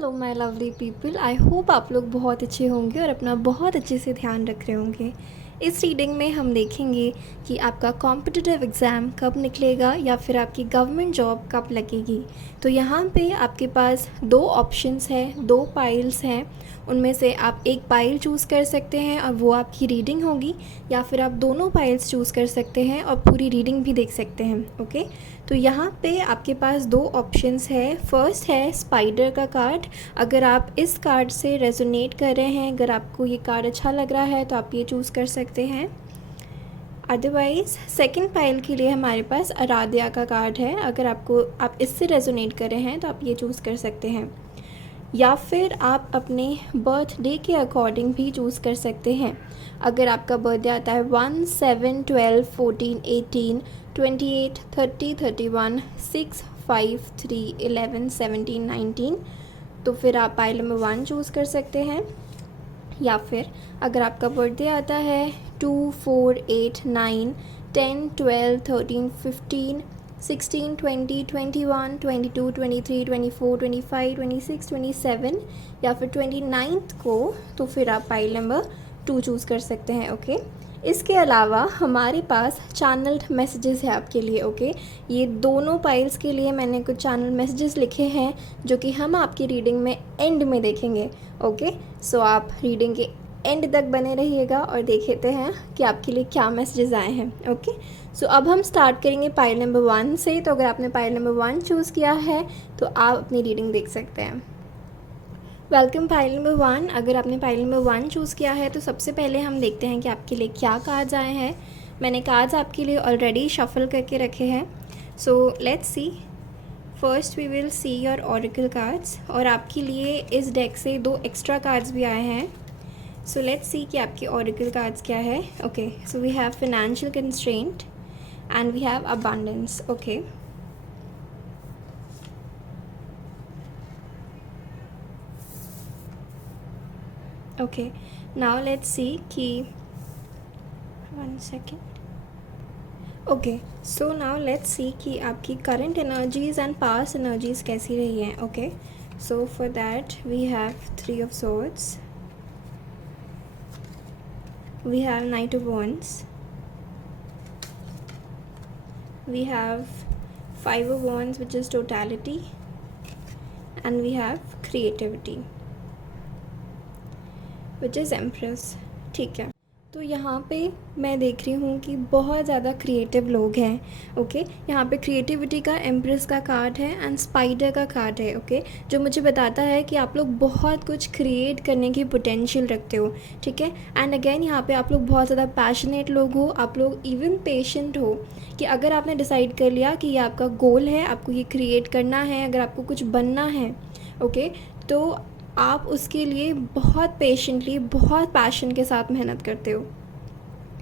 Hello my lovely people, I hope आप लोग बहुत अच्छे होंगे और अपना बहुत अच्छे से ध्यान रख रहे होंगे। इस रीडिंग में हम देखेंगे कि आपका कॉम्पिटिटिव एग्ज़ाम कब निकलेगा या फिर आपकी गवर्नमेंट जॉब कब लगेगी। तो यहाँ पे आपके पास दो ऑप्शंस हैं, दो पाइल्स हैं। उनमें से आप एक पाइल चूज़ कर सकते हैं और वो आपकी रीडिंग होगी, या फिर आप दोनों पाइल्स चूज़ कर सकते हैं और पूरी रीडिंग भी देख सकते हैं। ओके, तो यहाँ पे आपके पास दो ऑप्शंस है। फर्स्ट है स्पाइडर का कार्ड। अगर आप इस कार्ड से रेजोनेट कर रहे हैं, अगर आपको ये कार्ड अच्छा लग रहा है तो आप ये चूज़ कर सकते हैं। अदरवाइज़ सेकंड पाइल के लिए हमारे पास आराध्या का कार्ड है। अगर आप इससे रेजोनेट कर रहे हैं तो आप ये चूज़ कर सकते हैं, या फिर आप अपने बर्थडे के अकॉर्डिंग भी चूज़ कर सकते हैं। अगर आपका बर्थडे आता है 1, 7, 12, 14, 18, 28, 30, 31, 6, 5, 3, 11, 17, 19, तो फिर आप पाइल नंबर 1 चूज़ कर सकते हैं। या फिर अगर आपका बर्थडे आता है 2, 4, 8, 9, 10, 12, 13, 15, 16, 20, 21, 22, 23, 24, 25, 26, 27 या फिर 29 को, तो फिर आप पाइल नंबर 2 चूज़ कर सकते हैं। ओके, इसके अलावा हमारे पास चैनल्ड मैसेजेस है आपके लिए। ओके, ये दोनों पाइल्स के लिए मैंने कुछ चैनल मैसेजेस लिखे हैं जो कि हम आपकी रीडिंग में एंड में देखेंगे। ओके, सो आप रीडिंग के एंड तक बने रहिएगा और देखते हैं कि आपके लिए क्या मैसेजेस आए हैं। ओके, सो अब हम स्टार्ट करेंगे पाइल नंबर 1 से। तो अगर आपने पाइल नंबर 1 चूज़ किया है तो आप अपनी रीडिंग देख सकते हैं। Welcome pile number 1। अगर आपने पाइल नंबर 1 चूज़ किया है तो सबसे पहले हम देखते हैं कि आपके लिए क्या कार्ड्स आए हैं। मैंने कार्ड्स आपके लिए ऑलरेडी शफल करके रखे हैं, so let's see. First we will see your oracle cards, और आपके लिए इस डेक से 2 एक्स्ट्रा कार्ड्स भी आए हैं। सो लेट्स सी कि आपके ऑरिकल कार्ड्स क्या है। Okay, so we have financial constraint and we have abundance. Okay, okay, now let's see कि 1 second. Okay, so now let's see कि आपकी current energies and past energies कैसी रही हैं। Okay, so for that we have 3 of swords, we have knight of wands, we have 5 of wands which is totality, and we have creativity which is empress. ठीक है, तो यहाँ पे मैं देख रही हूँ कि बहुत ज़्यादा क्रिएटिव लोग हैं। ओके, यहाँ पे क्रिएटिविटी का एम्प्रेस का कार्ड है एंड स्पाइडर का कार्ड है। ओके, जो मुझे बताता है कि आप लोग बहुत कुछ क्रिएट करने की पोटेंशियल रखते हो। ठीक है, एंड अगेन यहाँ पे आप लोग बहुत ज़्यादा पैशनेट लोग हो, आप लोग इवन पेशेंट हो कि अगर आपने डिसाइड कर लिया कि ये आपका गोल है, आपको ये क्रिएट करना है, अगर आपको कुछ बनना है, ओके, तो आप उसके लिए बहुत पेशेंटली, बहुत पैशन के साथ मेहनत करते हो।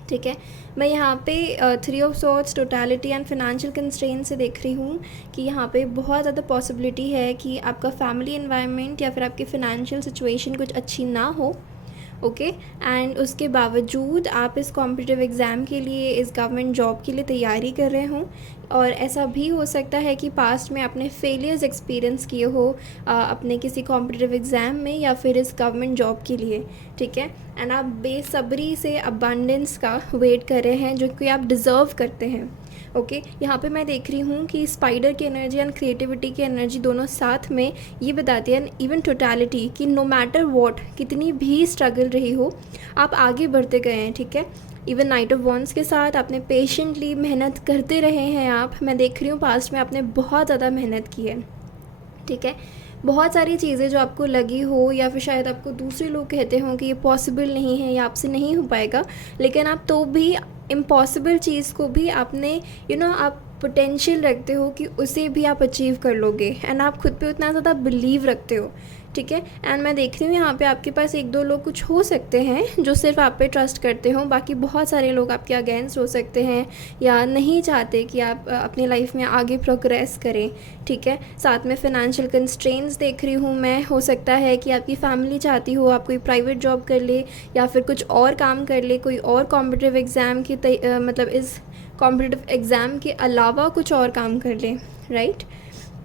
ठीक है, मैं यहाँ पे 3 of swords, totality and financial constraint से देख रही हूँ कि यहाँ पे बहुत ज़्यादा पॉसिबिलिटी है कि आपका फैमिली एनवायरनमेंट या फिर आपकी फ़ाइनेंशियल सिचुएशन कुछ अच्छी ना हो। ओके, एंड उसके बावजूद आप इस कॉम्पिटिटिव एग्ज़ाम के लिए, इस गवर्नमेंट जॉब के लिए तैयारी कर रहे हों। और ऐसा भी हो सकता है कि पास्ट में आपने फेलियर्स एक्सपीरियंस किए हो अपने किसी कॉम्पिटिटिव एग्ज़ाम में या फिर इस गवर्नमेंट जॉब के लिए। ठीक है, एंड आप बेसब्री से अबंडेंस का वेट कर रहे हैं जो कि आप डिज़र्व करते हैं। ओके, यहाँ पे मैं देख रही हूँ कि स्पाइडर की एनर्जी एंड क्रिएटिविटी की एनर्जी दोनों साथ में ये बताती है, इवन टोटलिटी, कि नो मैटर व्हाट, कितनी भी स्ट्रगल रही हो, आप आगे बढ़ते गए हैं। ठीक है, इवन नाइट ऑफ वॉन्ड्स के साथ आपने पेशेंटली मेहनत करते रहे हैं। मैं देख रही हूँ पास्ट में आपने बहुत ज़्यादा मेहनत की है। ठीक है, बहुत सारी चीज़ें जो आपको लगी हो या फिर शायद आपको दूसरे लोग कहते हों कि ये पॉसिबल नहीं है या आपसे नहीं हो पाएगा, लेकिन आप तो भी इम्पॉसिबल चीज़ को भी आपने आप पोटेंशियल रखते हो कि उसे भी आप अचीव कर लोगे, एंड आप खुद पे उतना ज़्यादा बिलीव रखते हो। ठीक है, एंड मैं देख रही हूँ यहाँ पे आपके पास 1-2 लोग कुछ हो सकते हैं जो सिर्फ आप पे ट्रस्ट करते हो, बाकी बहुत सारे लोग आपके अगेंस्ट हो सकते हैं या नहीं चाहते कि आप अपनी लाइफ में आगे प्रोग्रेस करें। ठीक है, साथ में फाइनेंशियल कंस्ट्रेंट्स देख रही हूँ मैं। हो सकता है कि आपकी फैमिली चाहती हो आप कोई प्राइवेट जॉब कर ले या फिर कुछ और काम कर ले, कोई और कॉम्पिटिटिव एग्ज़ाम की मतलब इस कॉम्पिटिटिव एग्ज़ाम के अलावा कुछ और काम कर ले, राइट।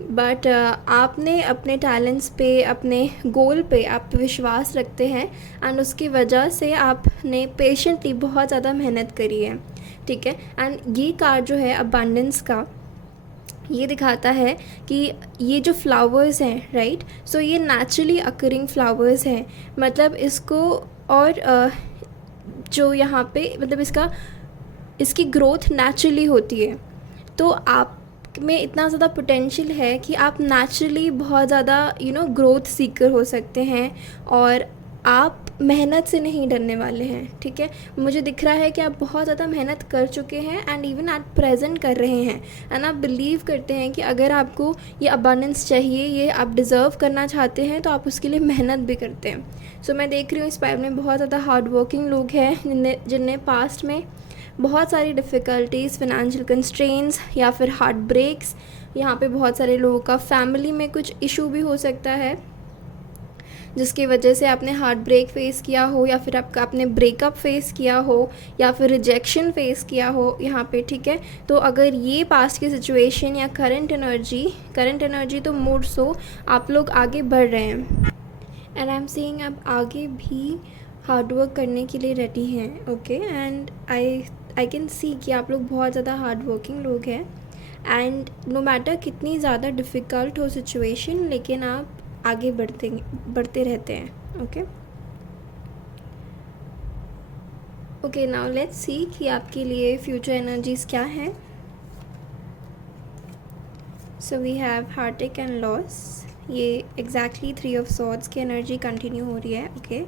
बट आपने अपने टैलेंट्स पे, अपने गोल पे आप विश्वास रखते हैं एंड उसकी वजह से आपने पेशेंटली बहुत ज़्यादा मेहनत करी है, ठीक है। एंड ये कार्ड जो है अबंडेंस का, ये दिखाता है कि ये जो फ्लावर्स हैं, राइट, सो ये नेचुरली अकरिंग फ्लावर्स हैं, मतलब इसको और जो यहाँ पे मतलब इसकी ग्रोथ नेचुरली होती है। तो आप में इतना ज़्यादा पोटेंशियल है कि आप नेचुरली बहुत ज़्यादा ग्रोथ सीकर हो सकते हैं और आप मेहनत से नहीं डरने वाले हैं, ठीक है। मुझे दिख रहा है कि आप बहुत ज़्यादा मेहनत कर चुके हैं एंड इवन एट प्रेजेंट कर रहे हैं एंड आप बिलीव करते हैं कि अगर आपको ये अबंडेंस चाहिए, ये आप डिज़र्व करना चाहते हैं, तो आप उसके लिए मेहनत भी करते हैं। सो मैं देख रही हूँ इस पाइप में बहुत ज़्यादा हार्ड वर्किंग लोग हैं जिनने पास्ट में बहुत सारी डिफ़िकल्टीज़, फिनेंशियल कंस्ट्रेंट्स या फिर हार्ट ब्रेक्स, यहाँ पे बहुत सारे लोगों का फैमिली में कुछ इशू भी हो सकता है जिसकी वजह से आपने हार्ट ब्रेक फेस किया हो या फिर आपने ब्रेकअप फेस किया हो या फिर रिजेक्शन फेस किया हो यहाँ पे, ठीक है। तो अगर ये पास्ट की सिचुएशन या करंट एनर्जी तो मोर सो आप लोग आगे बढ़ रहे हैं एंड आई एम सेइंग आप आगे भी हार्डवर्क करने के लिए रेडी हैं, okay. And I can see कि आप लोग बहुत ज़्यादा हार्ड वर्किंग लोग हैं एंड नो मैटर कितनी ज़्यादा डिफ़िकल्ट हो सिचुएशन, लेकिन आप आगे बढ़ते रहते हैं, okay. Okay, now let's see कि आपके लिए फ्यूचर एनर्जीज़ क्या हैं। So we have heartache and loss, ये एग्जैक्टली 3 ऑफ सॉर्ड्स की एनर्जी कंटिन्यू हो रही है, ओके।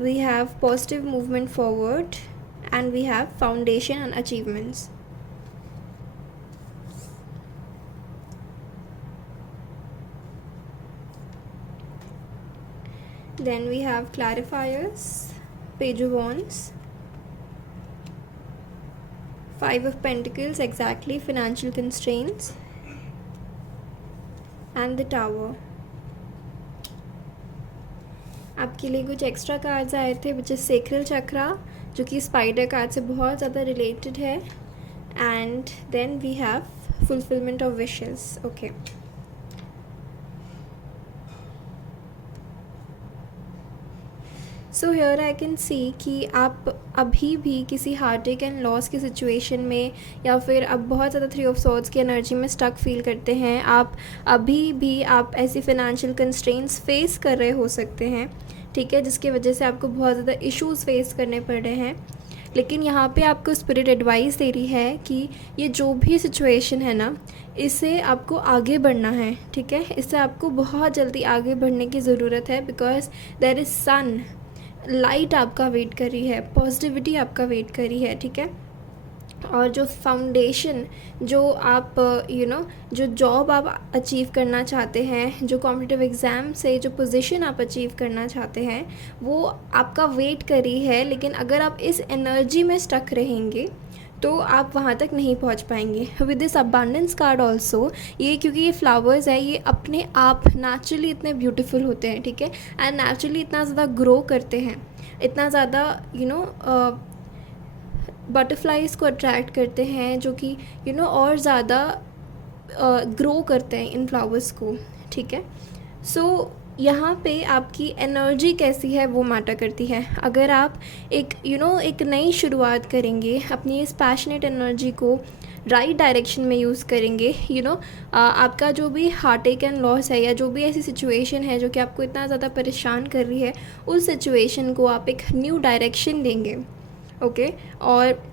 We have positive movement forward and we have foundation and achievements. Then we have clarifiers, page of wands, 5 of pentacles, exactly financial constraints, and the tower. आपके लिए कुछ extra cards आए थे विच इज़ सेक्रल चक्रा, जो कि spider card से बहुत ज़्यादा रिलेटेड है, and then we have fulfilment of wishes, okay. So here I can see कि आप अभी भी किसी हार्टेक एंड लॉस की सिचुएशन में या फिर अब बहुत ज़्यादा 3 ऑफ सॉर्ड्स की एनर्जी में स्टक फील करते हैं। आप अभी भी आप ऐसी फिनेंशियल कंस्ट्रेंट्स फेस कर रहे हो सकते हैं, ठीक है, जिसकी वजह से आपको बहुत ज़्यादा इश्यूज़ फेस करने पड़ रहे हैं। लेकिन यहाँ पे आपको स्पिरिट एडवाइस दे रही है कि ये जो भी सिचुएशन है ना, इससे आपको आगे बढ़ना है, ठीक है। इससे आपको बहुत जल्दी आगे बढ़ने की ज़रूरत है because there is sun, light आपका वेट कर रही है, पॉजिटिविटी आपका वेट कर रही है, ठीक है। और जो फाउंडेशन, जो आप जो जॉब आप अचीव करना चाहते हैं, जो कॉम्पिटिटिव एग्ज़ाम से जो पोजीशन आप अचीव करना चाहते हैं, वो आपका वेट कर रही है। लेकिन अगर आप इस एनर्जी में स्टक रहेंगे तो आप वहाँ तक नहीं पहुँच पाएंगे। With this abundance card also, ये क्योंकि ये फ्लावर्स है, ये अपने आप नेचुरली इतने ब्यूटीफुल होते हैं, ठीक है, एंड नेचुरली इतना ज़्यादा ग्रो करते हैं, इतना ज़्यादा बटरफ्लाइज़ को अट्रैक्ट करते हैं, जो कि और ज़्यादा ग्रो करते हैं इन फ्लावर्स को, ठीक है। सो यहाँ पे आपकी एनर्जी कैसी है वो मैटर करती है। अगर आप एक नई शुरुआत करेंगे, अपनी इस पैशनेट एनर्जी को राइट डायरेक्शन में यूज़ करेंगे, आपका जो भी हार्टेक एंड लॉस है या जो भी ऐसी सिचुएशन है जो कि आपको इतना ज़्यादा परेशान कर रही है, उस सिचुएशन को आप एक न्यू डायरेक्शन देंगे, ओके। और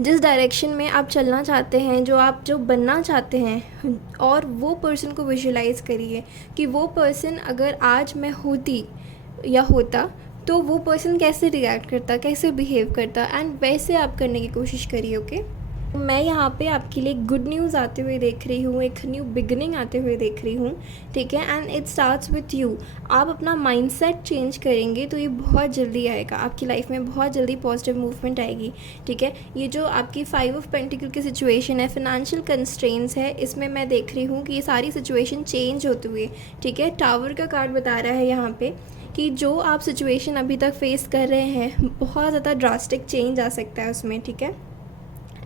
जिस डायरेक्शन में आप चलना चाहते हैं, जो बनना चाहते हैं, और वो पर्सन को विजुलाइज़ करिए कि वो पर्सन अगर आज मैं होती या होता तो वो पर्सन कैसे रिएक्ट करता, कैसे बिहेव करता, एंड वैसे आप करने की कोशिश करिए, ओके। मैं यहाँ पे आपके लिए गुड न्यूज़ आते हुए देख रही हूँ, एक न्यू बिगनिंग आते हुए देख रही हूँ, ठीक है। And it starts with you. आप अपना माइंडसेट चेंज करेंगे तो ये बहुत जल्दी आएगा, आपकी लाइफ में बहुत जल्दी पॉजिटिव मूवमेंट आएगी, ठीक है। ये जो आपकी 5 ऑफ पेंटिकल की सिचुएशन है, फिनेंशियल कंस्ट्रेंट्स है, इसमें मैं देख रही हूँ कि ये सारी सिचुएशन चेंज होती हुई, ठीक है। टावर का कार्ड बता रहा है यहाँ पे कि जो आप सिचुएशन अभी तक फेस कर रहे हैं, बहुत ज़्यादा ड्रास्टिक चेंज आ सकता है उसमें, ठीक है।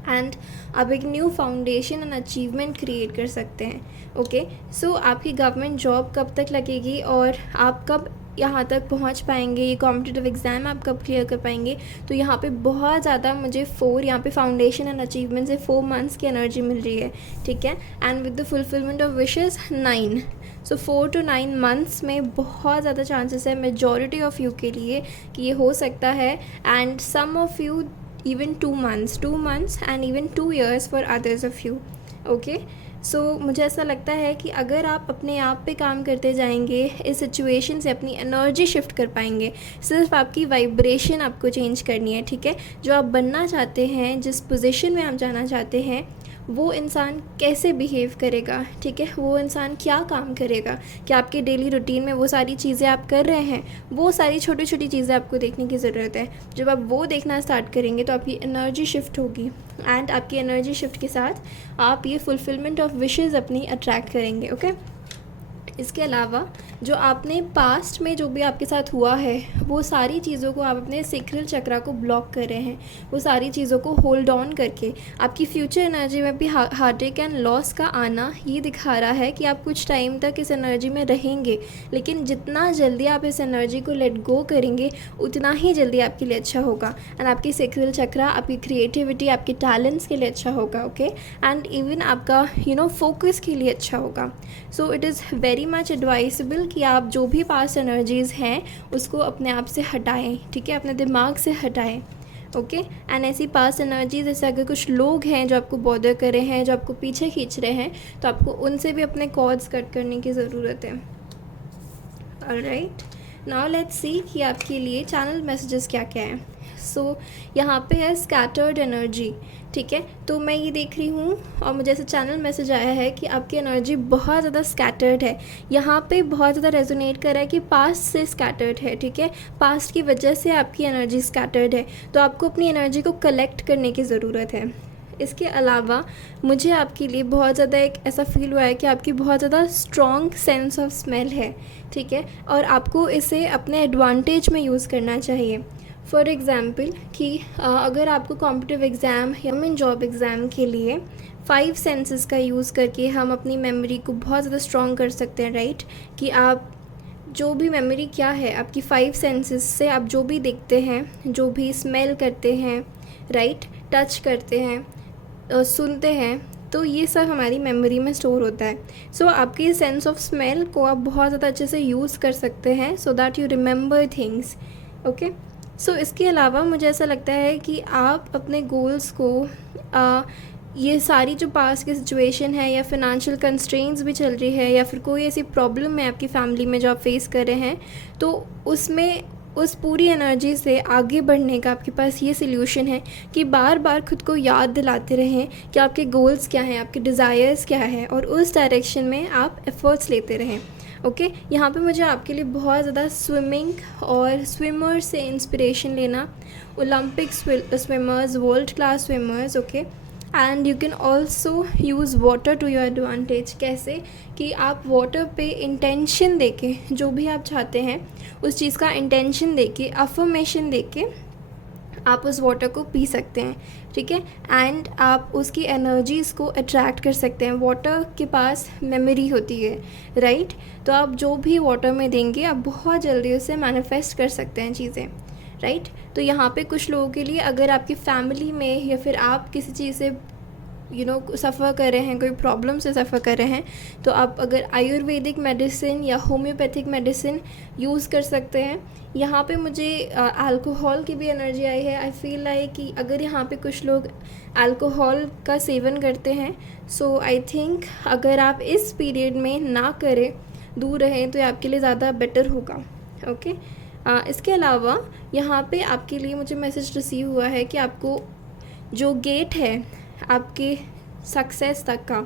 एंड आप एक new foundation and achievement create कर सकते हैं. ओके, सो आपकी गवर्नमेंट जॉब कब तक लगेगी और आप कब यहाँ तक पहुँच पाएंगे, ये कॉम्पिटिटिव एग्ज़ाम आप कब क्लियर कर पाएंगे. तो यहाँ पे बहुत ज़्यादा मुझे यहाँ पे फाउंडेशन एंड अचीवमेंट से 4 मंथ्स की एनर्जी मिल रही है. ठीक है, and with the fulfilment of wishes 9. So 4 to 9 months में बहुत ज़्यादा चांसेस है मेजॉरिटी ऑफ़ यू के लिए कि ये हो सकता है. And some of you even 2 months and even 2 years for others of you. Okay, so मुझे ऐसा लगता है कि अगर आप अपने आप पे काम करते जाएंगे, इस सिचुएशन से अपनी एनर्जी शिफ्ट कर पाएंगे. सिर्फ आपकी वाइब्रेशन आपको चेंज करनी है. ठीक है, जो आप बनना चाहते हैं, जिस पोजीशन में आप जाना चाहते हैं, वो इंसान कैसे बिहेव करेगा. ठीक है, वो इंसान क्या काम करेगा, क्या आपके डेली रूटीन में वो सारी चीज़ें आप कर रहे हैं, वो सारी छोटी छोटी चीज़ें आपको देखने की ज़रूरत है. जब आप वो देखना स्टार्ट करेंगे तो आपकी एनर्जी शिफ्ट होगी, एंड आपकी एनर्जी शिफ्ट के साथ आप ये फुलफिलमेंट ऑफ विशेज़ अपनी अट्रैक्ट करेंगे. ओके, इसके अलावा जो आपने पास्ट में जो भी आपके साथ हुआ है, वो सारी चीज़ों को आप अपने सेक्रल चक्रा को ब्लॉक कर रहे हैं. वो सारी चीज़ों को होल्ड ऑन करके आपकी फ्यूचर एनर्जी में भी हार्टेक एंड लॉस का आना ये दिखा रहा है कि आप कुछ टाइम तक इस एनर्जी में रहेंगे. लेकिन जितना जल्दी आप इस एनर्जी को लेट गो करेंगे, उतना ही जल्दी आपके लिए अच्छा होगा. एंड आपकी सेक्रल चक्रा आपकी क्रिएटिविटी, आपके टैलेंट्स के लिए अच्छा होगा. ओके, एंड इवन आपका फोकस के लिए अच्छा होगा. So it is very much advisable कि आप जो भी पास्ट एनर्जीज़ हैं उसको अपने आप से हटाएं. ठीक है, अपने दिमाग से हटाएं. ओके, एंड ऐसी पास्ट एनर्जीज, जैसे अगर कुछ लोग हैं जो आपको बॉदर कर रहे हैं, जो आपको पीछे खींच रहे हैं, तो आपको उनसे भी अपने कॉर्ड्स कट करने की ज़रूरत है. ऑलराइट, नाउ लेट्स सी कि आपके लिए चैनल मैसेजेस क्या क्या हैं. सो यहाँ पे है स्कैटर्ड एनर्जी. ठीक है, तो मैं ये देख रही हूँ और मुझे ऐसा चैनल मैसेज आया है कि आपकी एनर्जी बहुत ज़्यादा स्कैटर्ड है. यहाँ पे बहुत ज़्यादा रेजोनेट कर रहा है कि पास्ट से स्कैटर्ड है. ठीक है, पास्ट की वजह से आपकी एनर्जी स्कैटर्ड है, तो आपको अपनी एनर्जी को कलेक्ट करने की ज़रूरत है. इसके अलावा मुझे आपके लिए बहुत ज़्यादा एक ऐसा फील हुआ है कि आपकी बहुत ज़्यादा स्ट्रॉन्ग सेंस ऑफ स्मेल है. ठीक है, और आपको इसे अपने एडवांटेज में यूज़ करना चाहिए. फॉर एग्ज़ाम्पल कि अगर आपको कॉम्पिटिटिव एग्ज़ाम या गवर्नमेंट जॉब एग्ज़ाम के लिए 5 सेंसेस का यूज़ करके हम अपनी मेमोरी को बहुत ज़्यादा स्ट्रॉन्ग कर सकते हैं. राइट, कि आप जो भी मेमोरी क्या है, आपकी 5 सेंसेस से आप जो भी देखते हैं, जो भी स्मेल करते हैं, राइट, टच करते हैं, सुनते हैं, तो ये सब हमारी मेमोरी में स्टोर होता है. सो आपकी सेंस ऑफ स्मेल को आप बहुत ज़्यादा अच्छे से यूज़ कर सकते हैं so that you remember things. Okay, so इसके अलावा मुझे ऐसा लगता है कि आप अपने गोल्स को ये सारी जो पास की सिचुएशन है या फिनेंशियल कंस्ट्रेंट्स भी चल रही है या फिर कोई ऐसी प्रॉब्लम है आपकी फैमिली में जो आप फेस कर रहे हैं, तो उसमें उस पूरी एनर्जी से आगे बढ़ने का आपके पास ये सल्यूशन है कि बार बार खुद को याद दिलाते रहें कि आपके गोल्स क्या हैं, आपके डिज़ायर्स क्या हैं, और उस डायरेक्शन में आप एफ़र्ट्स लेते रहें. ओके, यहाँ पे मुझे आपके लिए बहुत ज़्यादा स्विमिंग और स्विमर से इंस्पिरेशन लेना. Olympic swimmers, world class swimmers. Okay, and you can also use water to your advantage. कैसे कि आप वाटर पे इंटेंशन देके, जो भी आप चाहते हैं उस चीज़ का इंटेंशन देके, अफर्मेशन देके आप उस वाटर को पी सकते हैं. ठीक है, एंड आप उसकी एनर्जीज़ को अट्रैक्ट कर सकते हैं. वाटर के पास मेमोरी होती है, राइट, तो आप जो भी वाटर में देंगे आप बहुत जल्दी उसे मैनिफेस्ट कर सकते हैं चीज़ें. राइट, तो यहाँ पे कुछ लोगों के लिए, अगर आपकी फैमिली में या फिर आप किसी चीज़ से सफ़र कर रहे हैं, कोई प्रॉब्लम से सफ़र कर रहे हैं, तो आप अगर आयुर्वेदिक मेडिसिन या होम्योपैथिक मेडिसिन यूज़ कर सकते हैं. यहाँ पे मुझे अल्कोहल की भी एनर्जी आई है. आई फील लाइक कि अगर यहाँ पे कुछ लोग अल्कोहल का सेवन करते हैं, सो आई थिंक अगर आप इस पीरियड में ना करें, दूर रहें, तो ये आपके लिए ज़्यादा बेटर होगा. ओके, इसके अलावा यहाँ पे आपके लिए मुझे मैसेज रिसीव हुआ है कि आपको जो गेट है आपके सक्सेस तक का,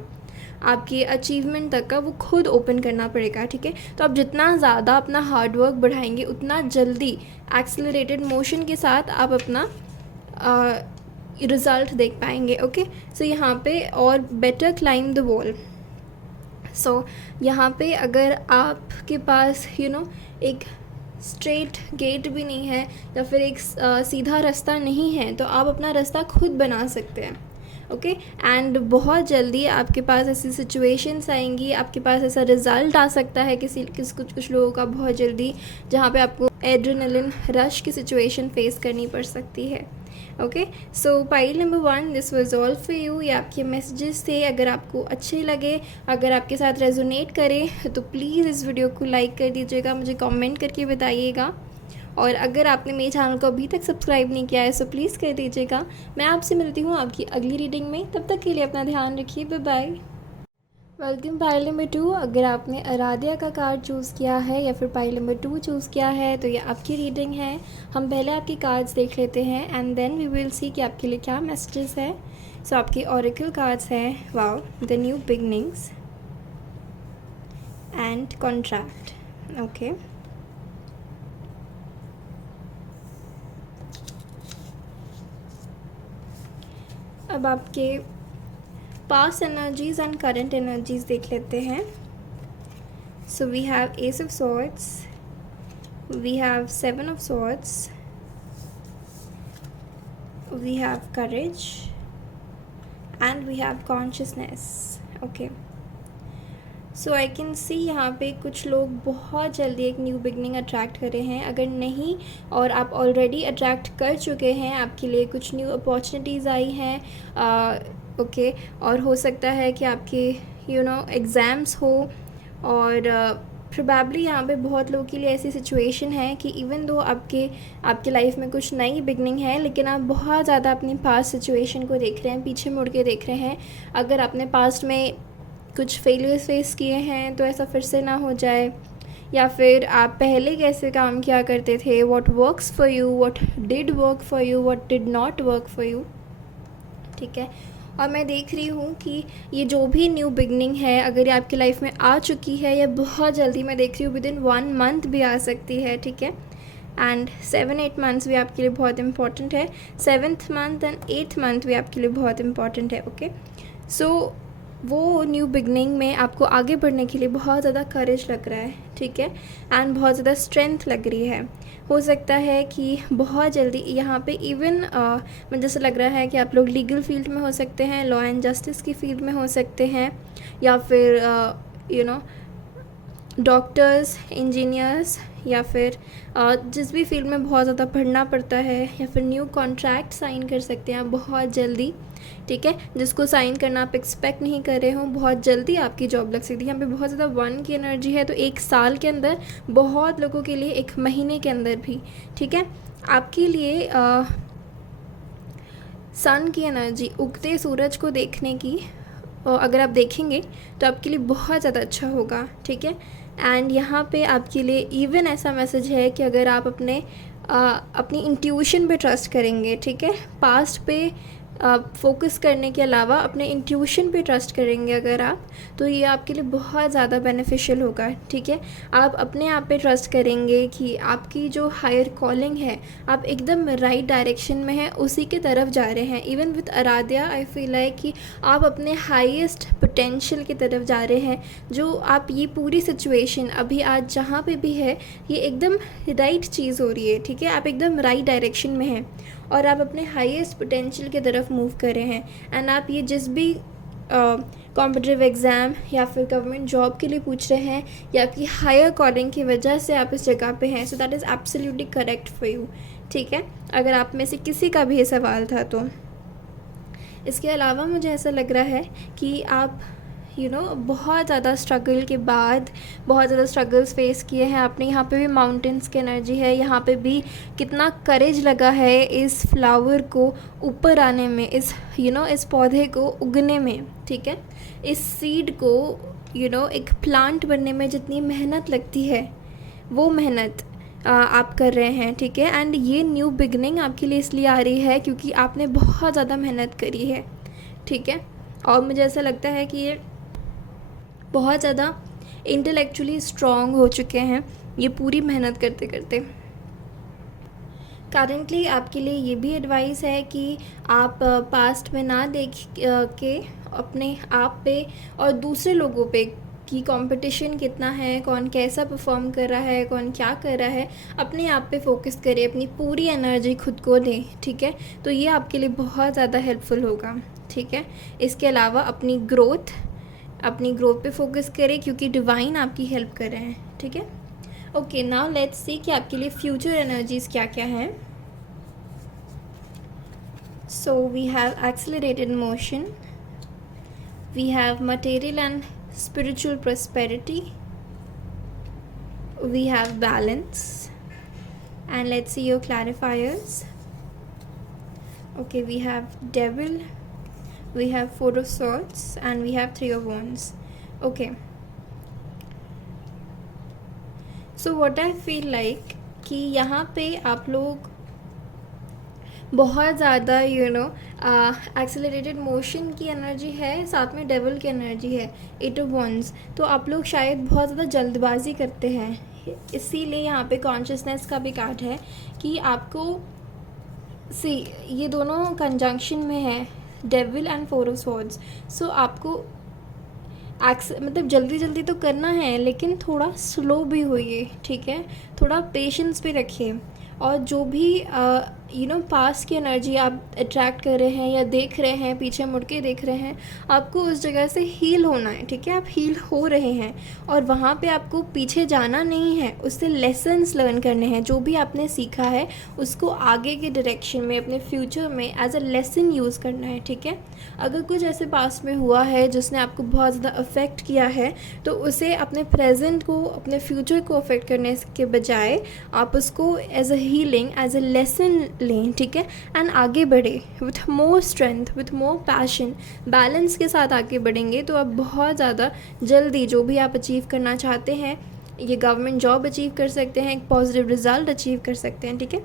आपके अचीवमेंट तक का, वो खुद ओपन करना पड़ेगा. ठीक है, तो आप जितना ज़्यादा अपना हार्ड वर्क बढ़ाएंगे, उतना जल्दी एक्सेलरेटेड मोशन के साथ आप अपना रिज़ल्ट देख पाएंगे. ओके, सो यहाँ पे और बेटर क्लाइंब द वॉल. सो यहाँ पे अगर आपके पास एक स्ट्रेट गेट भी नहीं है या फिर एक सीधा रास्ता नहीं है, तो आप अपना रास्ता खुद बना सकते हैं. ओके। एंड बहुत जल्दी आपके पास ऐसी सिचुएशंस आएंगी, आपके पास ऐसा रिज़ल्ट आ सकता है कुछ लोगों का बहुत जल्दी, जहाँ पे आपको एड्रेनलिन रश की सिचुएशन फेस करनी पड़ सकती है। Okay, so pile number 1, this was all for you. ये आपके मैसेजेस थे। अगर आपको अच्छे लगे, अगर आपके साथ रेजोनेट करे, तो प्लीज़ इस वीडियो को लाइक कर दीजिएगा, मुझे कमेंट करके बताइएगा। और अगर आपने मेरे चैनल को अभी तक सब्सक्राइब नहीं किया है सो प्लीज़ कर दीजिएगा। मैं आपसे मिलती हूँ आपकी अगली रीडिंग में, तब तक के लिए अपना ध्यान रखिए। Bye bye. Welcome pile number 2। अगर आपने आराध्या का कार्ड चूज़ किया है या फिर पाइल नंबर 2 चूज़ किया है तो ये आपकी रीडिंग है। हम पहले आपकी कार्ड्स देख लेते हैं and then we will see कि आपके लिए क्या मैसेजेस है। सो आपके ऑरेकल कार्ड्स हैं, wow, the new beginnings and contract. Okay, अब आपके past energies and current energies देख लेते हैं। So we have ace of swords, we have 7 of swords, we have courage and we have consciousness. Okay, so I can see यहाँ पे कुछ लोग बहुत जल्दी एक न्यू बिगनिंग अट्रैक्ट कर रहे हैं। अगर नहीं और आप ऑलरेडी अट्रैक्ट कर चुके हैं, आपके लिए कुछ न्यू अपॉर्चुनिटीज़ आई हैं। ओके, और हो सकता है कि आपके एग्ज़ाम्स हो, और प्रोबेबली यहाँ पे बहुत लोगों के लिए ऐसी सिचुएशन है कि इवन दो आपके लाइफ में कुछ नई बिगनिंग है, लेकिन आप बहुत ज़्यादा अपनी पास्ट सिचुएशन को देख रहे हैं, पीछे मुड़ के देख रहे हैं। अगर आपने पास्ट में कुछ फेलियर्स फेस किए हैं तो ऐसा फिर से ना हो जाए, या फिर आप पहले कैसे काम किया करते थे, what works for you, what did work for you, what did not work for you. ठीक है, और मैं देख रही हूँ कि ये जो भी न्यू बिगनिंग है, अगर ये आपकी लाइफ में आ चुकी है, या बहुत जल्दी, मैं देख रही हूँ विदिन 1 मंथ भी आ सकती है। ठीक है, एंड 7-8 मंथ्स भी आपके लिए बहुत इंपॉर्टेंट है। 7th month and 8th month भी आपके लिए बहुत इंपॉर्टेंट है। ओके, सो वो न्यू बिगनिंग में आपको आगे बढ़ने के लिए बहुत ज़्यादा करेज लग रहा है। ठीक है, एंड बहुत ज़्यादा स्ट्रेंथ लग रही है। हो सकता है कि बहुत जल्दी यहाँ पे इवन मुझे ऐसा लग रहा है कि आप लोग लीगल फील्ड में हो सकते हैं, लॉ एंड जस्टिस की फील्ड में हो सकते हैं, या फिर डॉक्टर्स, इंजीनियर्स, या फिर जिस भी फील्ड में बहुत ज़्यादा पढ़ना पड़ता है, या फिर न्यू कॉन्ट्रैक्ट साइन कर सकते हैं आप बहुत जल्दी। ठीक है, जिसको साइन करना आप एक्सपेक्ट नहीं कर रहे हो, बहुत जल्दी आपकी जॉब लग सकती है। यहाँ पे बहुत ज़्यादा 1 की एनर्जी है, तो 1 साल के अंदर, बहुत लोगों के लिए 1 महीने के अंदर भी। ठीक है, आपके लिए सन की एनर्जी, उगते सूरज को देखने की, अगर आप देखेंगे तो आपके लिए बहुत ज़्यादा अच्छा होगा। ठीक है, एंड यहाँ पे आपके लिए इवन ऐसा मैसेज है कि अगर आप अपनी इंट्यूशन पे ट्रस्ट करेंगे, ठीक है, पास्ट पे फोकस करने के अलावा अपने इंट्यूशन पे ट्रस्ट करेंगे अगर आप, तो ये आपके लिए बहुत ज़्यादा बेनिफिशियल होगा। ठीक है, आप अपने आप पे ट्रस्ट करेंगे कि आपकी जो हायर कॉलिंग है, आप एकदम राइट डायरेक्शन में हैं, उसी के तरफ जा रहे हैं। Even with Aradhya I feel like कि आप अपने हाईएस्ट पोटेंशियल की तरफ जा रहे हैं। जो आप ये पूरी सिचुएशन अभी आज जहाँ पे भी है, ये एकदम राइट चीज़ हो रही है। ठीक है, आप एकदम राइट डायरेक्शन में हैं और आप अपने हाईएस्ट पोटेंशियल की तरफ मूव कर रहे हैं। एंड आप ये जिस भी कॉम्पिटिटिव एग्ज़ाम या फिर गवर्नमेंट जॉब के लिए पूछ रहे हैं, या आपकी हायर कॉलिंग की वजह से आप इस जगह पे हैं, so that is absolutely correct for you. ठीक है, अगर आप में से किसी का भी ये सवाल था तो। इसके अलावा मुझे ऐसा लग रहा है कि आप बहुत ज़्यादा स्ट्रगल के बाद, बहुत ज़्यादा स्ट्रगल्स फेस किए हैं आपने। यहाँ पे भी माउंटेन्स की एनर्जी है, यहाँ पे भी कितना करेज लगा है इस फ्लावर को ऊपर आने में, इस पौधे को उगने में। ठीक है, इस सीड को एक प्लांट बनने में जितनी मेहनत लगती है, वो मेहनत आप कर रहे हैं। ठीक है, एंड ये न्यू बिगनिंग आपके लिए इसलिए आ रही है क्योंकि आपने बहुत ज़्यादा मेहनत करी है। ठीक है, और मुझे ऐसा लगता है कि ये बहुत ज़्यादा इंटेलेक्चुअली स्ट्रॉन्ग हो चुके हैं ये पूरी मेहनत करते करते। करंटली आपके लिए ये भी एडवाइस है कि आप पास्ट में ना देख के अपने आप पे और दूसरे लोगों पे कि कंपटीशन कितना है, कौन कैसा परफॉर्म कर रहा है, कौन क्या कर रहा है, अपने आप पे फोकस करें, अपनी पूरी एनर्जी खुद को दें। ठीक है, तो ये आपके लिए बहुत ज़्यादा हेल्पफुल होगा। ठीक है। इसके अलावा अपनी ग्रोथ पे फोकस करें, क्योंकि डिवाइन आपकी हेल्प कर रहे हैं, ठीक है। ओके, नाउ लेट्स सी कि आपके लिए फ्यूचर एनर्जीज क्या क्या हैं। So we have accelerated motion, we have material and spiritual prosperity, we have balance, and let's see your clarifiers. Okay, we have devil, we have four of swords, and we have three of wands. Okay, so what I feel like कि यहाँ पे आप लोग बहुत ज़्यादा accelerated motion की energy है, साथ में डेविल की एनर्जी है, एट ऑफ वंस। तो आप लोग शायद बहुत ज़्यादा जल्दबाजी करते हैं, इसीलिए यहाँ पे कॉन्शियसनेस का भी कार्ड है कि आपको ये दोनों कंजंक्शन में है, devil and four of swords. So आपको मतलब जल्दी जल्दी तो करना है, लेकिन थोड़ा स्लो भी होइए, ठीक है। थोड़ा पेशेंस भी रखिए, और जो भी पास की एनर्जी आप अट्रैक्ट कर रहे हैं या देख रहे हैं, पीछे मुड़ के देख रहे हैं, आपको उस जगह से हील होना है, ठीक है। आप हील हो रहे हैं, और वहाँ पे आपको पीछे जाना नहीं है, उससे लेसन्स लर्न करने हैं। जो भी आपने सीखा है उसको आगे के डायरेक्शन में, अपने फ्यूचर में एज अ लेसन यूज़ करना है, ठीक है। अगर कुछ ऐसे पास्ट में हुआ है जिसने आपको बहुत ज़्यादा अफेक्ट किया है, तो उसे अपने प्रेजेंट को, अपने फ्यूचर को अफेक्ट करने के बजाय आप उसको as a healing, as a lesson लें, ठीक है। एंड आगे बढ़े with more strength, with more passion, balance के साथ आगे बढ़ेंगे तो आप बहुत ज़्यादा जल्दी जो भी आप अचीव करना चाहते हैं, ये गवर्नमेंट जॉब अचीव कर सकते हैं, एक पॉजिटिव रिजल्ट अचीव कर सकते हैं, ठीक है।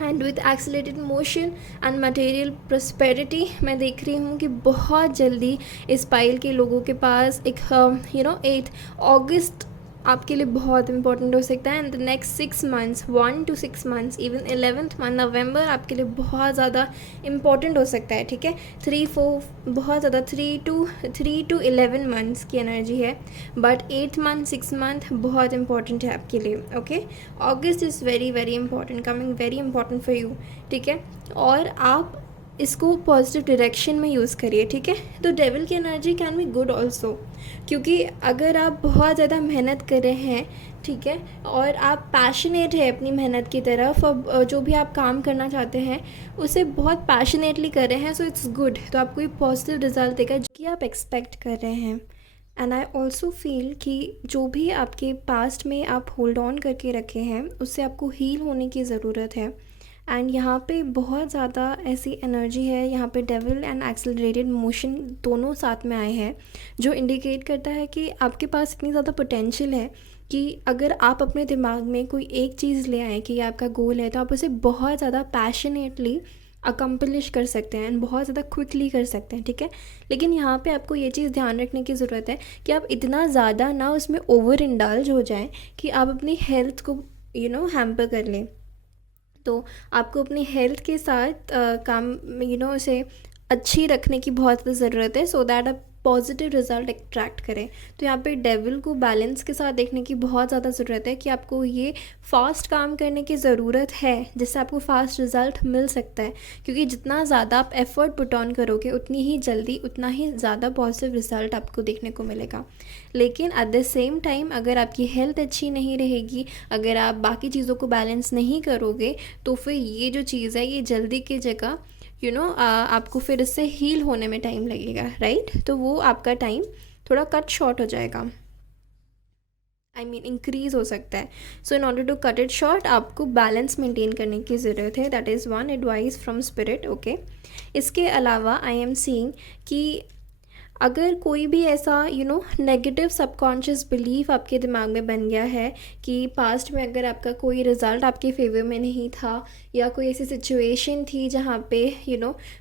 And with accelerated motion and material prosperity, मैं देख रही हूँ कि बहुत जल्दी इस पाइल के लोगों के पास एक 8 अगस्त आपके लिए बहुत इंपॉर्टेंट हो सकता है। And the next 6 months, 1 to 6 months, even 11th month November आपके लिए बहुत ज़्यादा इंपॉर्टेंट हो सकता है, ठीक है। 3-4 बहुत ज़्यादा 3 to 11 मंथ्स की एनर्जी है, बट 8th मंथ, 6 मंथ बहुत इंपॉर्टेंट है आपके लिए, okay. August is very very important, coming very important for you, ठीक है। और आप इसको पॉजिटिव डायरेक्शन में यूज़ करिए, ठीक है। तो डेविल की energy can be good also, क्योंकि अगर आप बहुत ज़्यादा मेहनत कर रहे हैं, ठीक है, और आप पैशनेट है अपनी मेहनत की तरफ, अब जो भी आप काम करना चाहते हैं उसे बहुत पैशनेटली कर रहे हैं, सो इट्स गुड। तो आपको ये पॉजिटिव रिजल्ट देगा जो कि आप एक्सपेक्ट कर रहे हैं। एंड आई ऑल्सो फील कि जो भी आपके पास्ट में आप होल्ड ऑन करके रखे हैं, उससे आपको हील होने की ज़रूरत है। एंड यहाँ पे बहुत ज़्यादा ऐसी एनर्जी है, यहाँ पे डेविल एंड एक्सेलरेटेड मोशन दोनों साथ में आए हैं, जो इंडिकेट करता है कि आपके पास इतनी ज़्यादा पोटेंशियल है कि अगर आप अपने दिमाग में कोई एक चीज़ ले आएँ कि ये आपका गोल है, तो आप उसे बहुत ज़्यादा पैशनेटली अकम्पलिश कर सकते हैं एंड बहुत ज़्यादा क्विकली कर सकते हैं, ठीक है। लेकिन यहाँ पे आपको ये चीज़ ध्यान रखने की ज़रूरत है कि आप इतना ज़्यादा ना उसमें ओवर इंडल्ज हो जाएं कि आप अपनी हेल्थ को हैम्पर कर लें। तो आपको अपनी हेल्थ के साथ काम उसे अच्छी रखने की बहुत ज़रूरत है, सो दैट आप पॉजिटिव रिजल्ट एक्ट्रैक्ट करें। तो यहाँ पे डेविल को बैलेंस के साथ देखने की बहुत ज़्यादा ज़रूरत है कि आपको ये फास्ट काम करने की ज़रूरत है, जिससे आपको फास्ट रिज़ल्ट मिल सकता है, क्योंकि जितना ज़्यादा आप एफ़र्ट पुट ऑन करोगे उतनी ही जल्दी, उतना ही ज़्यादा पॉजिटिव रिज़ल्ट आपको देखने को मिलेगा। लेकिन एट द सेम टाइम अगर आपकी हेल्थ अच्छी नहीं रहेगी, अगर आप बाकी चीज़ों को बैलेंस नहीं करोगे, तो फिर ये जो चीज़ है ये जल्दी की जगह आपको फिर इससे हील होने में टाइम लगेगा, राइट। तो वो आपका टाइम थोड़ा कट शॉर्ट हो जाएगा, इंक्रीज़ हो सकता है। So in order to cut it short आपको बैलेंस मेंटेन करने की ज़रूरत है। That is one advice from spirit, okay. इसके अलावा आई एम सीइंग कि अगर कोई भी ऐसा नेगेटिव सबकॉन्शियस बिलीफ आपके दिमाग में बन गया है कि पास्ट में अगर आपका कोई रिज़ल्ट आपके फेवर में नहीं था, या कोई ऐसी सिचुएशन थी जहाँ पे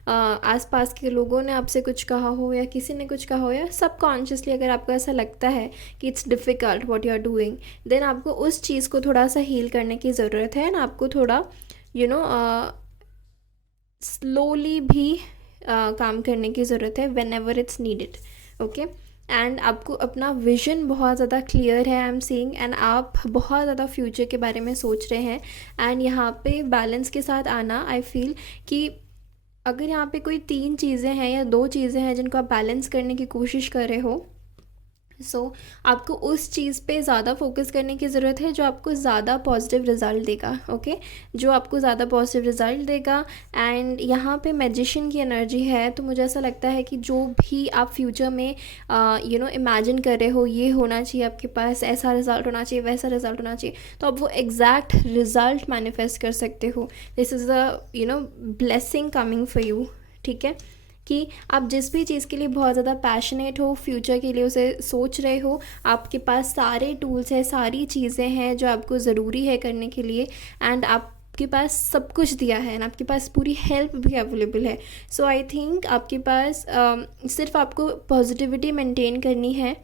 आसपास के लोगों ने आपसे कुछ कहा हो या किसी ने कुछ कहा हो, या सबकॉन्शियसली अगर आपको ऐसा लगता है कि it's difficult what you are doing, then आपको उस चीज़ को थोड़ा सा हील करने की ज़रूरत है। एंड आपको थोड़ा स्लोली भी काम करने की ज़रूरत है when ever its needed, okay. And आपको अपना विजन बहुत ज़्यादा क्लियर है, आई एम सीइंग, एंड आप बहुत ज़्यादा फ्यूचर के बारे में सोच रहे हैं। एंड यहाँ पे बैलेंस के साथ आना, आई फील कि अगर यहाँ पे कोई 3 चीज़ें हैं या 2 चीज़ें हैं जिनको आप बैलेंस करने की कोशिश कर रहे हो, सो आपको उस चीज़ पे ज़्यादा फोकस करने की ज़रूरत है जो आपको ज़्यादा पॉजिटिव रिज़ल्ट देगा। ओके, जो आपको ज़्यादा पॉजिटिव रिज़ल्ट देगा। एंड यहाँ पे मैजिशियन की एनर्जी है, तो मुझे ऐसा लगता है कि जो भी आप फ्यूचर में इमेजिन कर रहे हो, ये होना चाहिए आपके पास, ऐसा रिज़ल्ट होना चाहिए, वैसा रिज़ल्ट होना चाहिए, तो आप वो एग्जैक्ट रिज़ल्ट मैनिफेस्ट कर सकते हो। This is a blessing coming for you. ठीक है, कि आप जिस भी चीज़ के लिए बहुत ज़्यादा पैशनेट हो, फ्यूचर के लिए उसे सोच रहे हो, आपके पास सारे टूल्स हैं, सारी चीज़ें हैं जो आपको ज़रूरी है करने के लिए, एंड आपके पास सब कुछ दिया है एंड आपके पास पूरी हेल्प भी अवेलेबल है। सो आई थिंक आपके पास सिर्फ आपको पॉजिटिविटी मेंटेन करनी है।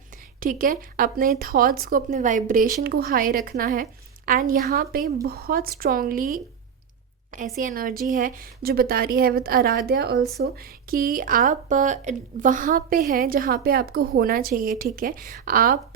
ठीक है, अपने थॉट्स को, अपने वाइब्रेशन को हाई रखना है। एंड यहाँ पे बहुत स्ट्रांगली ऐसी एनर्जी है जो बता रही है विद आराध्या ऑल्सो कि आप वहाँ पे हैं जहाँ पे आपको होना चाहिए। ठीक है, आप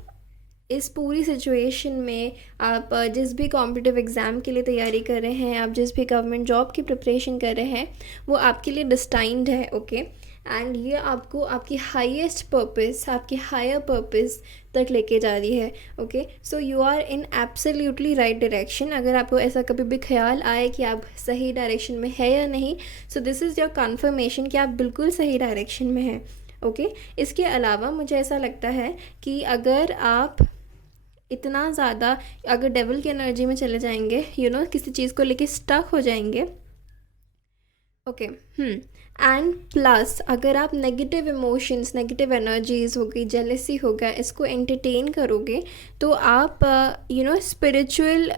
इस पूरी सिचुएशन में, आप जिस भी कॉम्पिटिटिव एग्ज़ाम के लिए तैयारी कर रहे हैं, आप जिस भी गवर्नमेंट जॉब की प्रिपरेशन कर रहे हैं, वो आपके लिए डिस्टाइंड है। ओके, एंड ये आपको आपकी हाईएस्ट पर्पस, आपकी हायर पर्पस तक लेके जा रही है। Okay, so you are in absolutely right direction. अगर आपको ऐसा कभी भी ख्याल आए कि आप सही डायरेक्शन में है या नहीं, so this is your conformation कि आप बिल्कुल सही डायरेक्शन में हैं। ओके, इसके अलावा मुझे ऐसा लगता है कि अगर आप इतना ज़्यादा अगर डेविल की एनर्जी में चले जाएंगे, किसी चीज़ को लेके स्टक हो जाएंगे। ओके, एंड प्लस अगर आप नेगेटिव इमोशंस, नेगेटिव एनर्जीज़ हो गई, जेलसी हो गया, इसको एंटरटेन करोगे, तो आप स्पिरिचुअल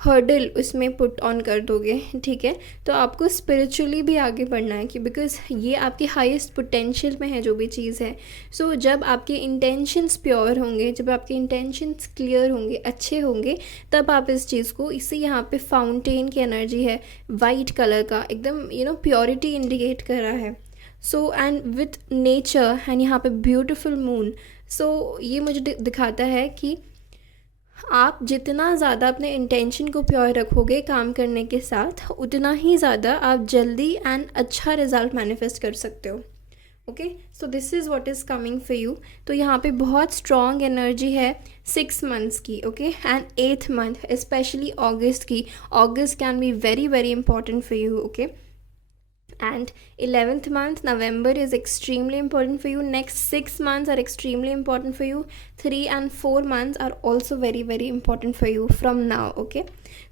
हर्डल उसमें पुट ऑन कर दोगे। ठीक है, तो आपको स्पिरिचुअली भी आगे बढ़ना है कि बिकॉज ये आपके हाईएस्ट पोटेंशियल में है जो भी चीज़ है। सो जब आपके इंटेंशंस प्योर होंगे, जब आपके इंटेंशंस क्लियर होंगे, अच्छे होंगे, तब आप इस चीज़ को, इससे यहाँ पे फाउंटेन की एनर्जी है, वाइट कलर का, एकदम प्योरिटी इंडिकेट कर रहा है। So and with nature and यहाँ पे ब्यूटिफुल मून, सो ये मुझे दिखाता है कि आप जितना ज़्यादा अपने इंटेंशन को प्योर रखोगे काम करने के साथ, उतना ही ज़्यादा आप जल्दी एंड अच्छा रिज़ल्ट मैनिफेस्ट कर सकते हो। Okay, so this is what is coming for you. तो यहाँ पे बहुत स्ट्रॉन्ग एनर्जी है 6 मंथ्स की। Okay, and 8th month, specially August की। August can be very very important for you. Okay, and 11th month November is extremely important for you. Next 6 months are extremely important for you. 3 and 4 months are also very very important for you from now. Okay,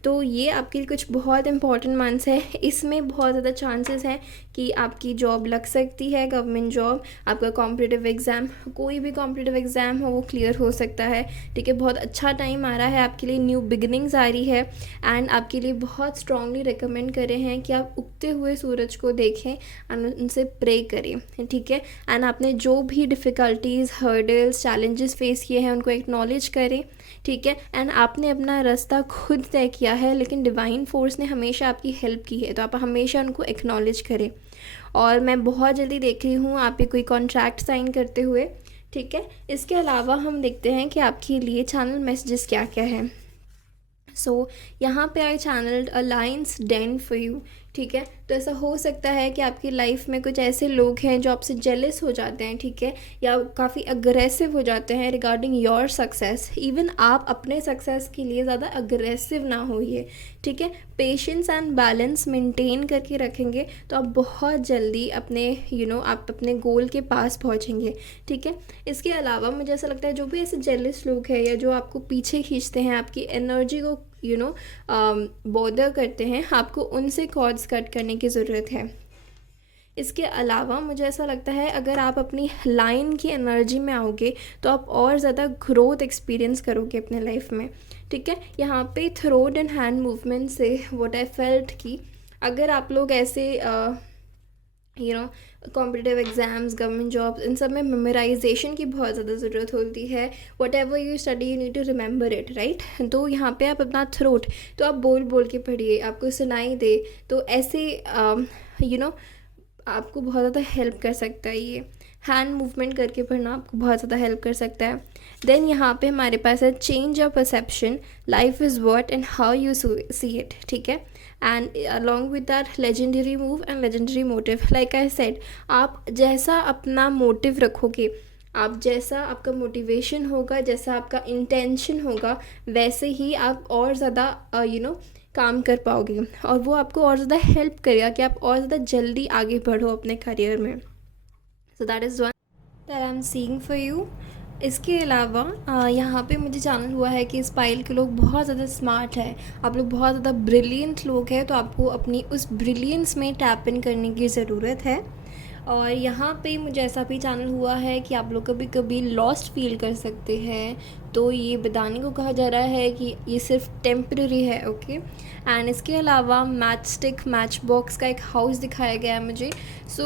तो ये आपके लिए कुछ बहुत important months है। इसमें बहुत ज़्यादा चांसेस हैं कि आपकी जॉब लग सकती है, गवर्नमेंट जॉब, आपका कॉम्पिटिटिव एग्ज़ाम, कोई भी कॉम्पिटिटिव एग्ज़ाम हो वो क्लियर हो सकता है। ठीक है, बहुत अच्छा टाइम आ रहा है आपके लिए, न्यू बिगनिंग्स आ रही है, एंड आपके लिए बहुत स्ट्रांगली रिकमेंड कर रहे हैं कि आप उगते हुए सूरज को देखें एंड उनसे प्रे करें। ठीक है, एंड आपने जो भी डिफ़िकल्टीज़, हर्डल्स, चैलेंजेस फेस किए हैं उनको एक्नॉलेज करें। ठीक है, एंड आपने अपना रास्ता खुद तय किया है, लेकिन डिवाइन फोर्स ने हमेशा आपकी हेल्प की है, तो आप हमेशा उनको एक्नॉलेज करें। और मैं बहुत जल्दी देख रही हूँ आप पे कोई कॉन्ट्रैक्ट साइन करते हुए। ठीक है, इसके अलावा हम देखते हैं कि आपके लिए चैनल मैसेजेस क्या क्या है। सो यहाँ पे I channeled a lion's den for you. ठीक है, तो ऐसा हो सकता है कि आपकी लाइफ में कुछ ऐसे लोग हैं जो आपसे जेलस हो जाते हैं। ठीक है, या काफ़ी अग्रेसिव हो जाते हैं रिगार्डिंग योर सक्सेस। इवन आप अपने सक्सेस के लिए ज़्यादा अग्रेसिव ना होइए। ठीक है, पेशेंस एंड बैलेंस मेंटेन करके रखेंगे तो आप बहुत जल्दी अपने आप अपने गोल के पास पहुंचेंगे। ठीक है, इसके अलावा मुझे ऐसा लगता है जो भी ऐसे जेलस लोग हैं या जो आपको पीछे खींचते हैं, आपकी एनर्जी को बॉदर करते हैं, आपको उनसे कॉर्ड्स कट करने की ज़रूरत है। इसके अलावा मुझे ऐसा लगता है अगर आप अपनी लाइन की एनर्जी में आओगे तो आप और ज़्यादा ग्रोथ एक्सपीरियंस करोगे अपने लाइफ में। ठीक है, यहाँ पे थ्रोट एंड हैंड मूवमेंट से व्हाट आई फेल्ट कि अगर आप लोग ऐसे कॉम्पिटिटिव एग्ज़ाम्स, गवर्नमेंट जॉब्स, इन सब में मेमोराइजेशन की बहुत ज़्यादा ज़रूरत होती है। Whatever you study you need to remember it, right. तो यहाँ पे आप अपना थ्रोट तो आप बोल बोल के पढ़िए, आपको सुनाई दे, तो ऐसे आपको बहुत ज़्यादा हेल्प कर सकता है ये। हैंड मूवमेंट करके पढ़ना आपको बहुत ज़्यादा हेल्प कर सकता है। देन यहाँ पे हमारे पास है change your perception, life is what and how you see it, ठीक है। And along with that legendary move and legendary motive, like I said, आप जैसा अपना मोटिव रखोगे, आप जैसा आपका मोटिवेशन होगा, जैसा आपका इंटेंशन होगा, वैसे ही आप और ज़्यादा काम कर पाओगे, और वो आपको और ज़्यादा हेल्प करेगा कि आप और ज़्यादा जल्दी आगे बढ़ो अपने करियर में। So that is one that I am seeing for you. इसके अलावा यहाँ पे मुझे जानना हुआ है कि इस पाइल के लोग बहुत ज़्यादा स्मार्ट है, आप लोग बहुत ज़्यादा ब्रिलियंट लोग हैं, तो आपको अपनी उस ब्रिलियंस में टैप इन करने की ज़रूरत है। और यहाँ पे मुझे ऐसा भी जानना हुआ है कि आप लोग कभी कभी लॉस्ट फील कर सकते हैं, तो ये बताने को कहा जा रहा है कि ये सिर्फ टेम्पररी है, ओके। एंड इसके अलावा मैच स्टिक मैच बॉक्स का एक हाउस दिखाया गया है मुझे। सो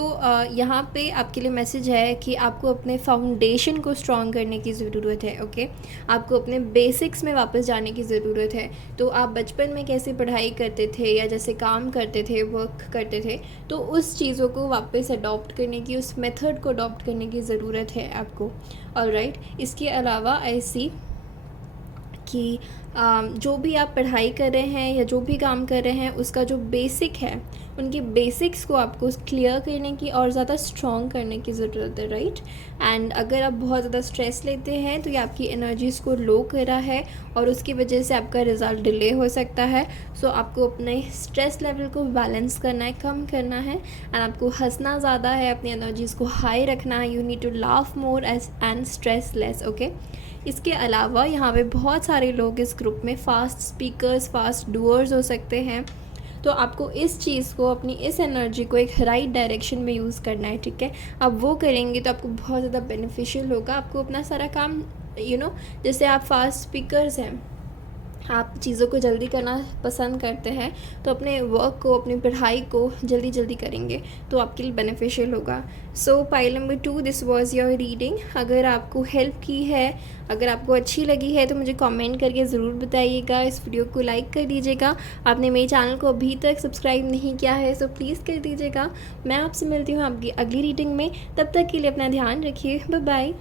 यहाँ पे आपके लिए मैसेज है कि आपको अपने फाउंडेशन को स्ट्रॉन्ग करने की ज़रूरत है, ओके। आपको अपने बेसिक्स में वापस जाने की ज़रूरत है। तो आप बचपन में कैसे पढ़ाई करते थे या जैसे काम करते थे, वर्क करते थे, तो उस चीज़ों को वापस अडॉप्ट करने की, उस मेथड को अडॉप्ट करने की ज़रूरत है आपको। ऑलराइट, इसके अलावा आई सी कि जो भी आप पढ़ाई कर रहे हैं या जो भी काम कर रहे हैं, उसका जो बेसिक है, उनके बेसिक्स को आपको क्लियर करने की और ज़्यादा स्ट्रॉन्ग करने की ज़रूरत है, राइट। एंड अगर आप बहुत ज़्यादा स्ट्रेस लेते हैं तो ये आपकी एनर्जीज़ को लो कर रहा है और उसकी वजह से आपका रिज़ल्ट डिले हो सकता है। सो आपको अपने स्ट्रेस लेवल को बैलेंस करना है, कम करना है, एंड आपको हंसना ज़्यादा है, अपनी एनर्जीज़ को हाई रखना है। You need to laugh more and stress less, okay. इसके अलावा यहाँ पे बहुत सारे लोग इस ग्रुप में फ़ास्ट स्पीकर्स, फास्ट डूअर्स हो सकते हैं, तो आपको इस चीज़ को, अपनी इस एनर्जी को एक राइट डायरेक्शन में यूज़ करना है, ठीक है। आप वो करेंगे तो आपको बहुत ज़्यादा बेनिफिशियल होगा। आपको अपना सारा काम जैसे आप फास्ट स्पीकर्स हैं, आप चीज़ों को जल्दी करना पसंद करते हैं, तो अपने वर्क को, अपनी पढ़ाई को जल्दी जल्दी करेंगे तो आपके लिए बेनिफिशियल होगा। सो pile number 2, this was your reading. अगर आपको हेल्प की है, अगर आपको अच्छी लगी है, तो मुझे कमेंट करके ज़रूर बताइएगा। इस वीडियो को लाइक कर दीजिएगा। आपने मेरे चैनल को अभी तक सब्सक्राइब नहीं किया है सो प्लीज़ कर दीजिएगा। मैं आपसे मिलती हूँ आपकी अगली रीडिंग में। तब तक के लिए अपना ध्यान रखिए। Bye bye.